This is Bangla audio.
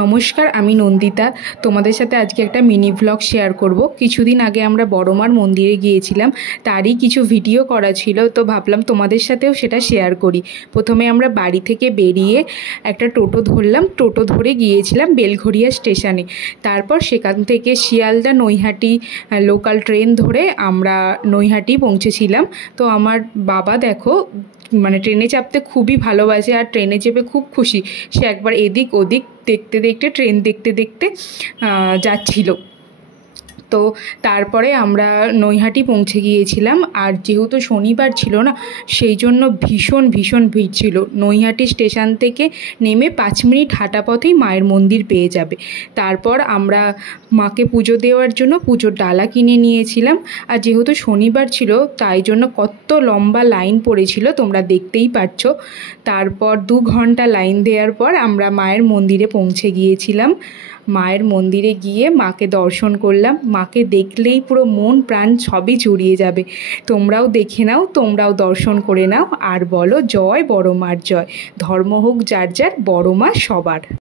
নমস্কার, আমি নন্দিতা। তোমাদের সাথে আজকে একটা মিনি ভ্লগ শেয়ার করব। কিছুদিন আগে আমরা বড়মার মন্দিরে গিয়েছিলাম, তারই কিছু ভিডিও করা ছিল, তো ভাবলাম তোমাদের সাথেও সেটা শেয়ার করি। প্রথমে আমরা বাড়ি থেকে বেরিয়ে একটা টোটো ধরলাম, টোটো ধরে গিয়েছিলাম বেলঘরিয়া স্টেশনে। তারপর সেখান থেকে শিয়ালদা নৈহাটি লোকাল ট্রেন ধরে আমরা নৈহাটি পৌঁছেছিলাম। তো আমার বাবা দেখো মানে ট্রেনে চাপতে খুবই ভালোবাসে, আর ট্রেনে চেপে খুব খুশি। সে একবার এদিক ওদিক দেখতে দেখতে ট্রেন দেখতে দেখতে যাচ্ছিল। তো তারপরে আমরা নৈহাটি পৌঁছে গিয়েছিলাম, আর যেহেতু শনিবার ছিল না, সেই জন্য ভীষণ ভীষণ ভিড় ছিল। নৈহাটি স্টেশন থেকে নেমে 5 মিনিট হাঁটা পথেই মায়ের মন্দির পেয়ে যাবে। তারপর আমরা মাকে পুজো দেওয়ার জন্য পুজোর ডালা কিনে নিয়েছিলাম, আর যেহেতু শনিবার ছিল তাই জন্য কত লম্বা লাইন পড়েছিল তোমরা দেখতেই পাচ্ছ। তারপর 2 ঘন্টা লাইন দেওয়ার পর আমরা মায়ের মন্দিরে পৌঁছে গিয়েছিলাম। মায়ের মন্দিরে গিয়ে মাকে দর্শন করলাম। মাকে দেখলেই পুরো মন প্রাণ সবই জুড়িয়ে যাবে। তোমরাও দেখে নাও, তোমরাও দর্শন করে নাও, আর বলো জয় বড় মার জয়। ধর্ম হোক যার যার, বড় মা সবার।